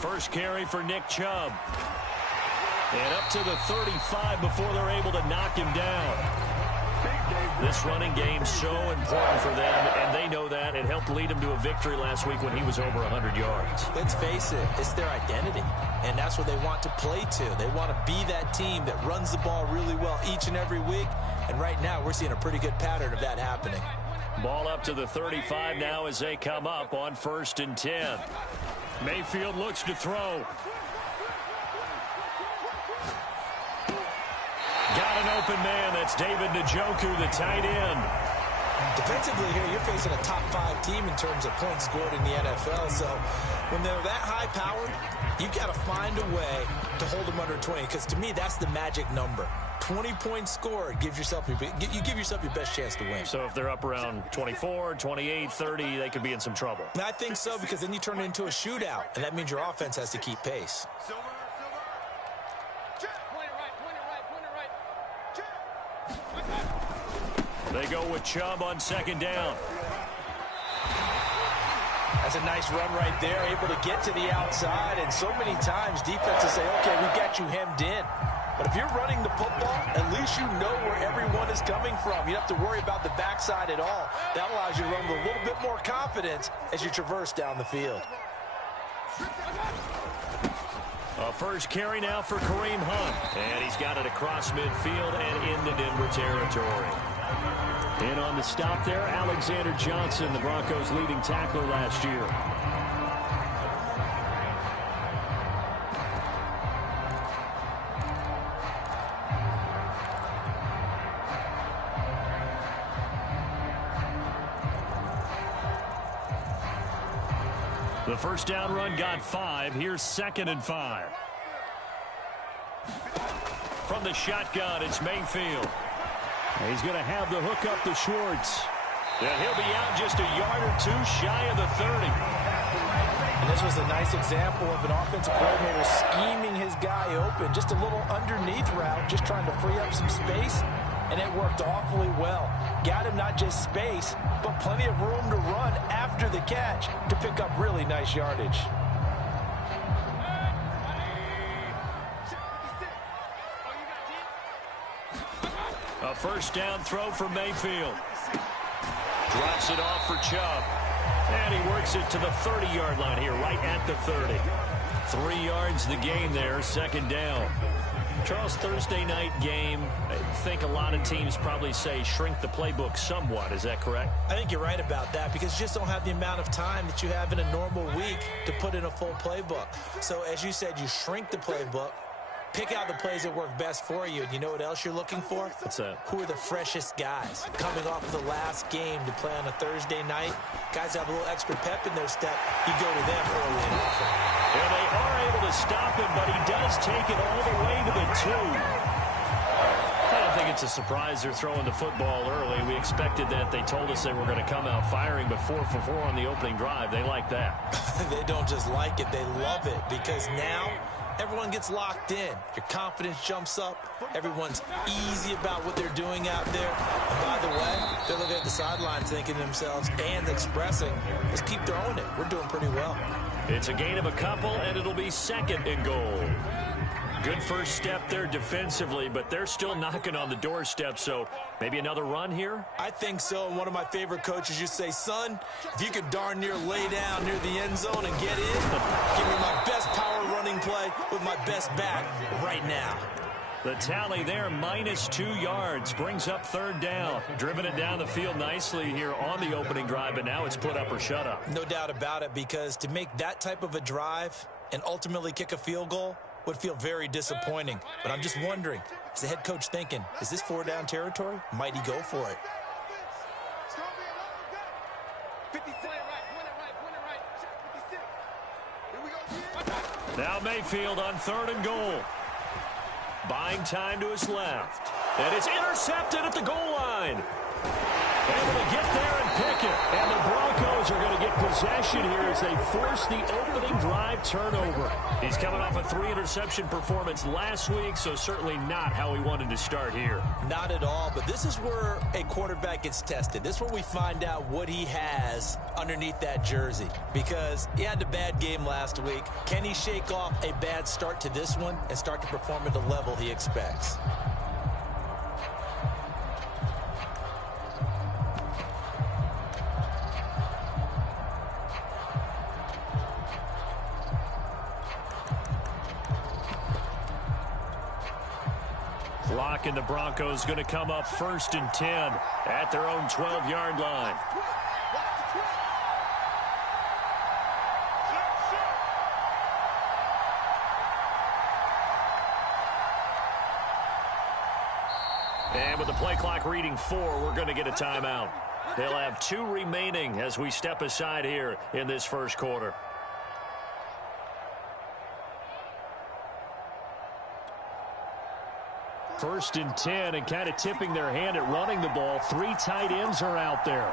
First carry for Nick Chubb. And up to the 35 before they're able to knock him down. This running game's so important for them, and they know that. It helped lead him to a victory last week when he was over 100 yards. Let's face it, it's their identity, and that's what they want to play to. They want to be that team that runs the ball really well each and every week, and right now we're seeing a pretty good pattern of that happening. Ball up to the 35 now as they come up on 1st and 10. Mayfield looks to throw. Got an open man. That's David Njoku, the tight end. Defensively here, you're facing a top 5 team in terms of points scored in the NFL. So when they're that high-powered, you've got to find a way to hold them under 20. Because to me, that's the magic number. 20 points scored gives yourself you give yourself your best chance to win. So if they're up around 24, 28, 30, they could be in some trouble. And I think so, because then you turn it into a shootout, and that means your offense has to keep pace. They go with Chubb on 2nd down. That's a nice run right there, able to get to the outside. And so many times defenses say, okay, we got you hemmed in. But if you're running the football, at least you know where everyone is coming from. You don't have to worry about the backside at all. That allows you to run with a little bit more confidence as you traverse down the field. A first carry now for Kareem Hunt. And he's got it across midfield and into Denver territory. In on the stop there, Alexander Johnson, the Broncos' leading tackler last year. The first down run got 5. Here's 2nd and 5. From the shotgun, it's Mayfield. He's going to have the hook up to Schwartz. And he'll be out just a yard or 2 shy of the 30. And this was a nice example of an offensive coordinator scheming his guy open. Just a little underneath route, just trying to free up some space. And it worked awfully well. Got him not just space, but plenty of room to run after the catch to pick up really nice yardage. A first down throw for Mayfield. Drops it off for Chubb. And he works it to the 30-yard line here, right at the 30. 3 yards the gain there, 2nd down. Charles, Thursday night game, I think a lot of teams probably say shrink the playbook somewhat. Is that correct? I think you're right about that, because you just don't have the amount of time that you have in a normal week to put in a full playbook. So as you said, you shrink the playbook, pick out the plays that work best for you. And you know what else you're looking for? What's that? Who are the freshest guys coming off of the last game to play on a Thursday night? Guys have a little extra pep in their step. You go to them early and often. And they are able to stop him, but he does take it all the way to the 2. I don't think it's a surprise they're throwing the football early. We expected that. They told us they were going to come out firing, but 4 for 4 on the opening drive. They like that. They don't just like it. They love it, because now everyone gets locked in. Your confidence jumps up. Everyone's easy about what they're doing out there. And by the way, they're looking at the sidelines thinking to themselves and expressing, let's keep throwing it. We're doing pretty well. It's a gain of a couple, and it'll be 2nd and goal. Good first step there defensively, but they're still knocking on the doorstep, so maybe another run here? I think so. And one of my favorite coaches used to say, son, if you could darn near lay down near the end zone and get in, give me my best power running play with my best back right now. The tally there, -2 yards, brings up 3rd down. Driven it down the field nicely here on the opening drive, but now it's put up or shut up. No doubt about it, because to make that type of a drive and ultimately kick a field goal would feel very disappointing. But I'm just wondering, is the head coach thinking, is this 4-down territory? Might he go for it? Now Mayfield on 3rd and goal. Buying time to his left. And it's intercepted at the goal line. Able to get there and Pickett. And the Broncos are going to get possession here as they force the opening drive turnover. He's coming off a 3-interception performance last week, so certainly not how he wanted to start here. Not at all, but this is where a quarterback gets tested. This is where we find out what he has underneath that jersey, because he had a bad game last week. Can he shake off a bad start to this one and start to perform at the level he expects? Clock and the Broncos going to come up 1st and 10 at their own 12-yard line. And with the play clock reading 4, we're going to get a timeout. They'll have 2 remaining as we step aside here in this first quarter. First and 10, and kind of tipping their hand at running the ball. 3 tight ends are out there.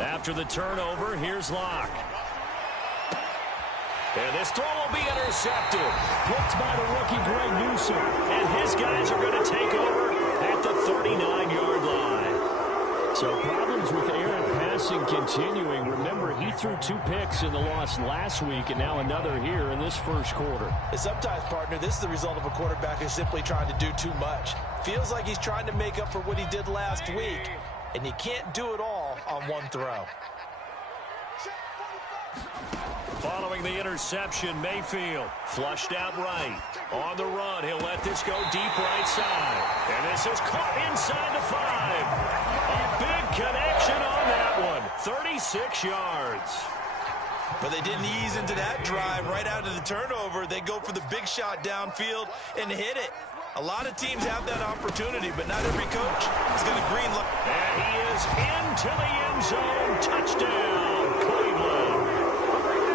After the turnover, here's Locke. And this throw will be intercepted. Blocked by the rookie Greg Newsome. And his guys are going to take over at the 39-yard line. So problems with errant passing continuing. Remember, he threw 2 picks in the loss last week, and now another here in this first quarter. And sometimes, partner, this is the result of a quarterback who's simply trying to do too much. Feels like he's trying to make up for what he did last week, and he can't do it all on one throw. Following the interception, Mayfield flushed out right. On the run, he'll let this go deep right side. And this is caught inside the 5. A big connection on that one. 36 yards. But they didn't ease into that drive right out of the turnover. They go for the big shot downfield and hit it. A lot of teams have that opportunity, but not every coach is going to green light. And he is into the end zone. Touchdown, Cleveland.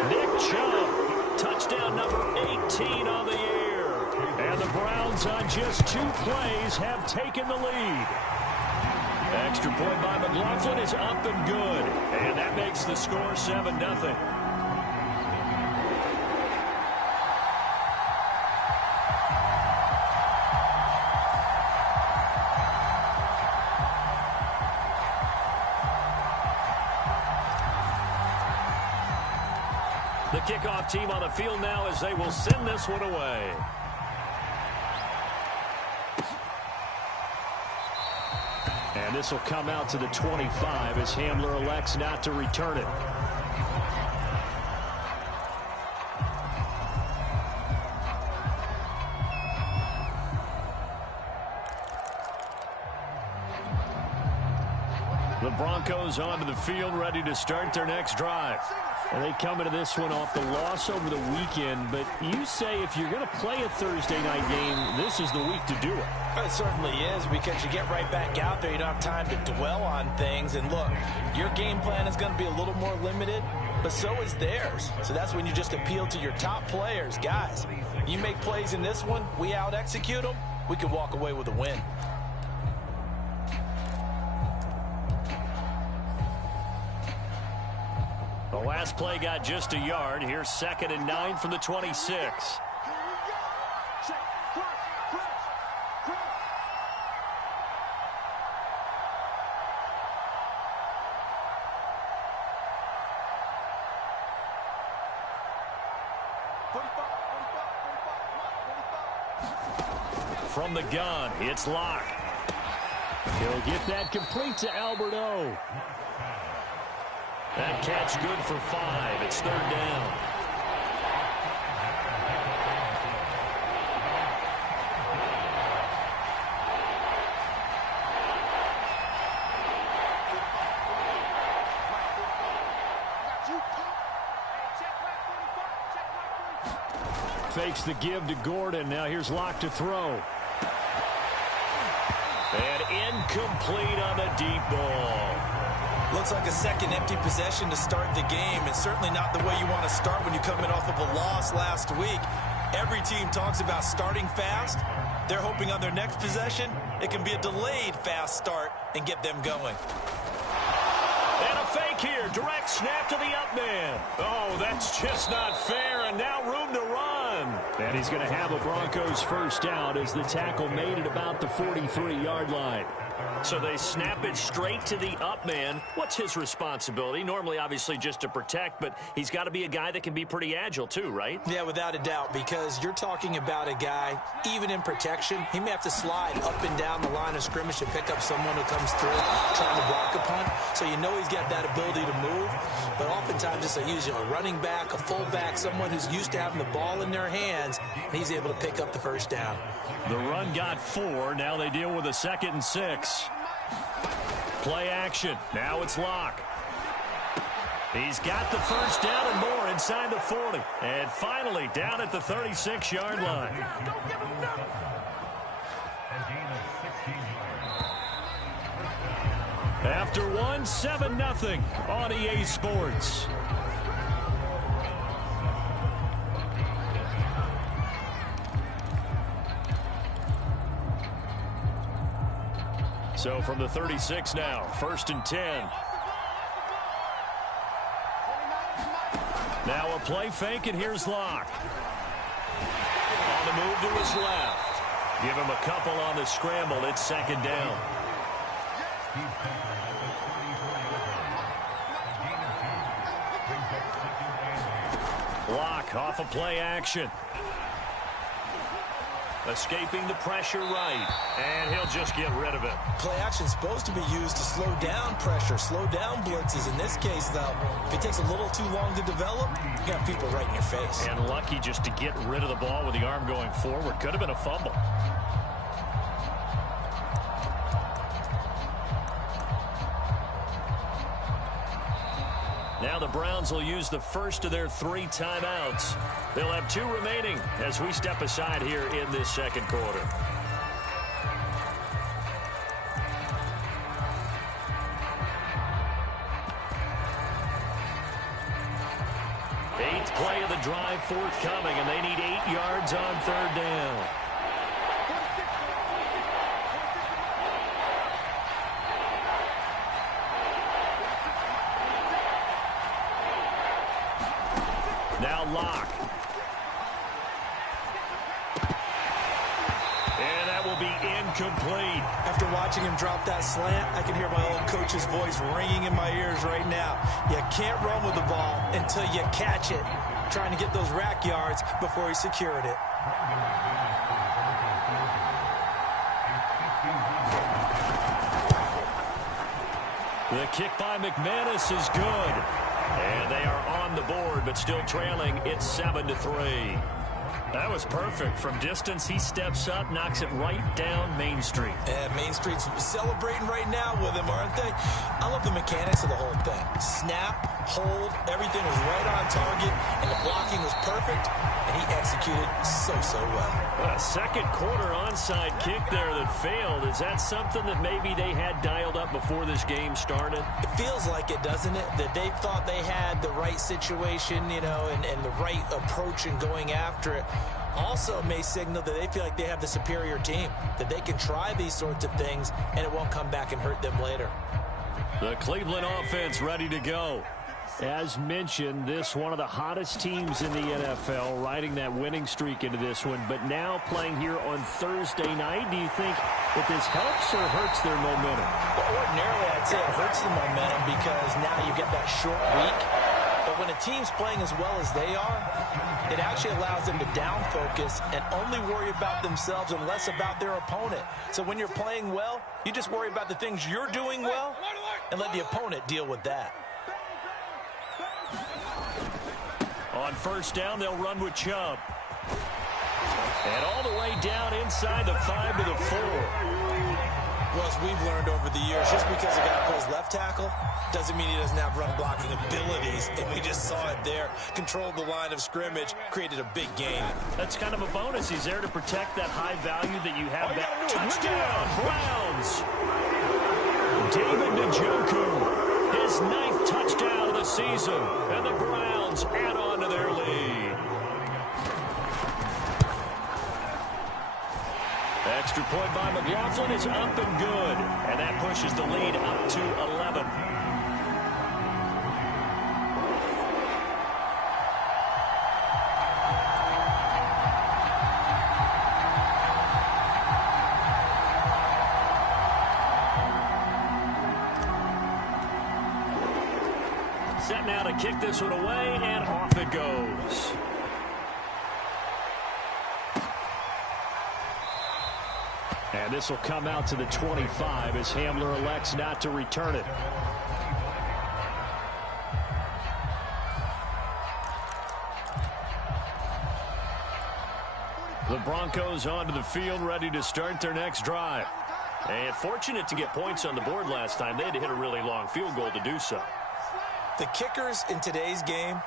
Nick Chubb, touchdown number 18 on the year. And the Browns on just 2 plays have taken the lead. Extra point by McLaughlin is up and good. And that makes the score 7-0. The kickoff team on the field now as they will send this one away. And this will come out to the 25 as Hamler elects not to return it. The Broncos onto the field ready to start their next drive. And they come into this one off the loss over the weekend, but you say if you're going to play a Thursday night game, this is the week to do it. It certainly is, because you get right back out there. You don't have time to dwell on things. And look, your game plan is going to be a little more limited, but so is theirs. So that's when you just appeal to your top players. Guys, you make plays in this one, we out-execute them, we can walk away with a win. The last play got just a yard. Here's 2nd and 9 from the 26. From the gun, it's Locke. He'll get that complete to Alberto. That catch good for 5. It's 3rd down. Fakes the give to Gordon. Now here's Locke to throw. And incomplete on the deep ball. Looks like a second empty possession to start the game, and certainly not the way you want to start when you come in off of a loss last week. Every team talks about starting fast. They're hoping on their next possession, it can be a delayed fast start and get them going. And a fake here. Direct snap to the up man. Oh, that's just not fair, and now room to run. And he's going to have a Broncos first down as the tackle made at about the 43-yard line. So they snap it straight to the up man. What's his responsibility? Normally, obviously, just to protect, but he's got to be a guy that can be pretty agile too, right? Yeah, without a doubt, because you're talking about a guy, even in protection, he may have to slide up and down the line of scrimmage to pick up someone who comes through trying to block a punt. So you know he's got that ability to move, but oftentimes it's usually a running back, a fullback, someone who's used to having the ball in their hands, and he's able to pick up the first down. The run got 4. Now they deal with a 2nd and 6. Play action. Now it's Locke. He's got the first down and more inside the 40. And finally down at the 36-yard line. After one, 7-0 on EA Sports. So from the 36 now, 1st and 10. Now a play fake, and here's Locke. On the move to his left. Give him a couple on the scramble. It's 2nd down. Locke off a play action. Escaping the pressure right, and he'll just get rid of it. Play action is supposed to be used to slow down pressure, slow down blitzes. In this case, though, if it takes a little too long to develop, you got people right in your face. And lucky just to get rid of the ball with the arm going forward. Could have been a fumble. Now the Browns will use the first of their 3 timeouts. They'll have 2 remaining as we step aside here in this 2nd quarter. Eighth play of the drive forthcoming, and they need 8 yards on 3rd down. Now Locke. And that will be incomplete. After watching him drop that slant, I can hear my old coach's voice ringing in my ears right now. You can't run with the ball until you catch it. Trying to get those rack yards before he secured it. The kick by McManus is good. And they are on the board, but still trailing. It's 7-3. That was perfect. From distance, he steps up, knocks it right down Main Street. And Main Street's celebrating right now with him, aren't they? I love the mechanics of the whole thing. Snap, hold, everything was right on target, and the blocking was perfect, and he executed so well. A 2nd quarter onside kick there that failed. Is that something that maybe they had dialed up before this game started? It feels like it, doesn't it? That they thought they had the right situation, you know, and the right approach in going after it. Also may signal that they feel like they have the superior team, that they can try these sorts of things, and it won't come back and hurt them later. The Cleveland offense ready to go. As mentioned, this one of the hottest teams in the NFL, riding that winning streak into this one, but now playing here on Thursday night. Do you think that this helps or hurts their momentum? Well, ordinarily, I'd say it hurts the momentum because now you get that short week. But when a team's playing as well as they are, it actually allows them to down focus and only worry about themselves and less about their opponent. So when you're playing well, you just worry about the things you're doing well and let the opponent deal with that. On 1st down, they'll run with Chubb. And all the way down inside the 5 to the 4. Well, as we've learned over the years, just because a guy plays left tackle doesn't mean he doesn't have run blocking abilities. And we just saw it there. Controlled the line of scrimmage, created a big gain. That's kind of a bonus. He's there to protect that high value that you have. That touchdown, Browns. David Njoku. his 9th touchdown of the season, and the Browns add on to their lead. Extra point by McLaughlin is up and good, and that pushes the lead up to 11. Set now to kick this one away, and off it goes. And this will come out to the 25 as Hamler elects not to return it. The Broncos onto the field, ready to start their next drive. And fortunate to get points on the board last time. They had to hit a really long field goal to do so. The kickers in today's game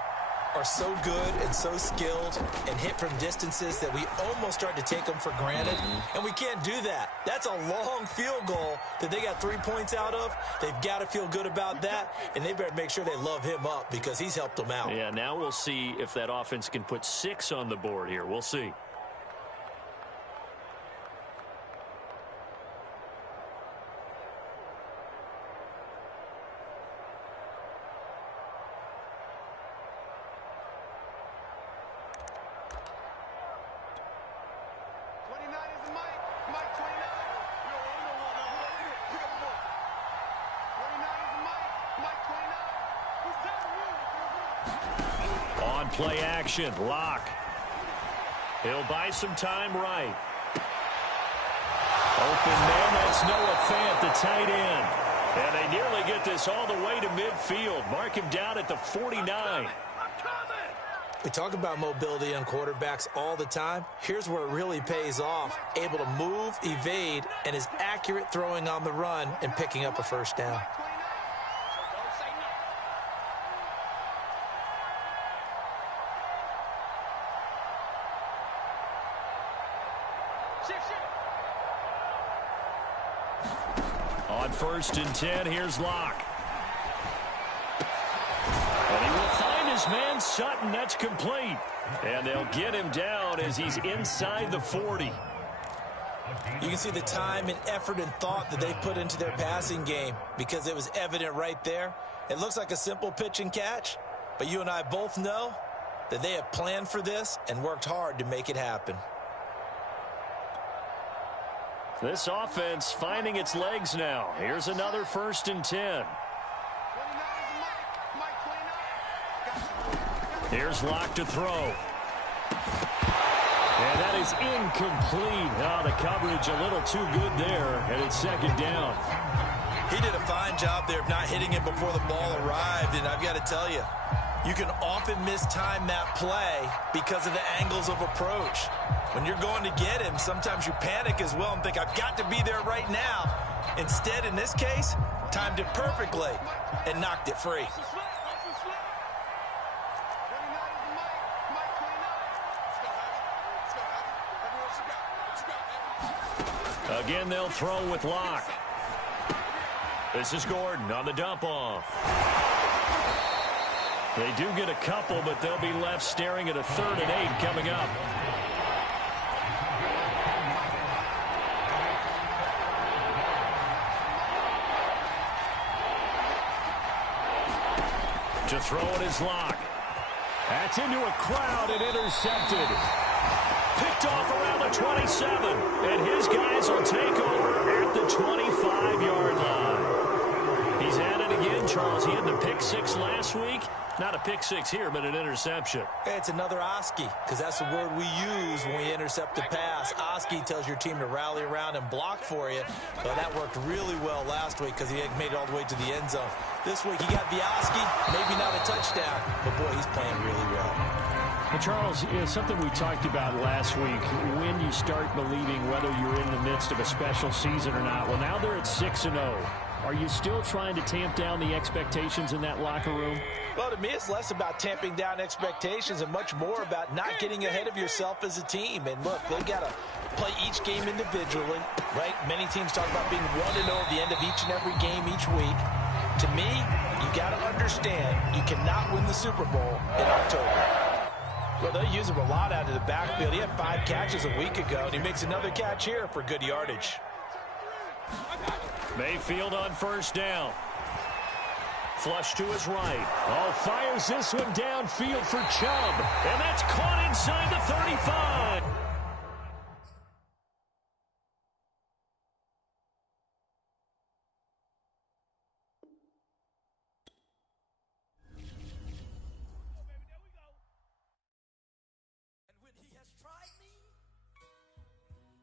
are so good and so skilled and hit from distances that we almost start to take them for granted, and we can't do that. That's a long field goal that they got 3 points out of. They've got to feel good about that, and they better make sure they love him up because he's helped them out. Yeah, now we'll see if that offense can put 6 on the board here. We'll see. On play action, Locke. He'll buy some time right. Open man, that's Noah Fant, the tight end. And they nearly get this all the way to midfield. Mark him down at the 49. We talk about mobility on quarterbacks all the time. Here's where it really pays off. Able to move, evade, and is accurate throwing on the run and picking up a first down. On 1st and 10, here's Locke. And he will find his man Sutton. That's complete. And they'll get him down as he's inside the 40. You can see the time and effort and thought that they put into their passing game because it was evident right there. It looks like a simple pitch and catch, but you and I both know that they have planned for this and worked hard to make it happen. This offense finding its legs now. Here's another 1st and 10. Here's Locke to throw. And that is incomplete. Oh, the coverage a little too good there, and it's 2nd down. He did a fine job there of not hitting it before the ball arrived, and I've got to tell you, you can often mistime that play because of the angles of approach. When you're going to get him, sometimes you panic as well and think, I've got to be there right now. Instead, in this case, timed it perfectly and knocked it free. Again, they'll throw with Locke. This is Gordon on the dump off. They do get a couple, but they'll be left staring at a 3rd and 8 coming up. To throw it is Locke. That's into a crowd and intercepted. Picked off around the 27. And his guys will take over at the 25-yard line. He's at it again, Charles. He had the pick 6 last week. Not a pick 6 here, but an interception. It's another Oski, because that's the word we use when we intercept a pass. Oski tells your team to rally around and block for you. So that worked really well last week because he made it all the way to the end zone. This week he got the Oski, maybe not a touchdown, but boy, he's playing really well. And Charles, something we talked about last week, when you start believing whether you're in the midst of a special season or not. Well, now they're at 6-0. Are you still trying to tamp down the expectations in that locker room? Well, to me, it's less about tamping down expectations and much more about not getting ahead of yourself as a team. And look, they've got to play each game individually, right? Many teams talk about being 1-0 at the end of each and every game each week. To me, you got to understand you cannot win the Super Bowl in October. Well, they'll use him a lot out of the backfield. He had 5 catches a week ago, and he makes another catch here for good yardage. Mayfield on first down. Flush to his right. Oh, fires this one downfield for Chubb. And that's caught inside the 35. And when he has tried me,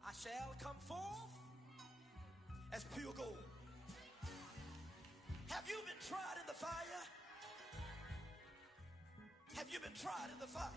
I shall come forth as pure gold. Have you been tried in the fire? Have you been tried in the fire?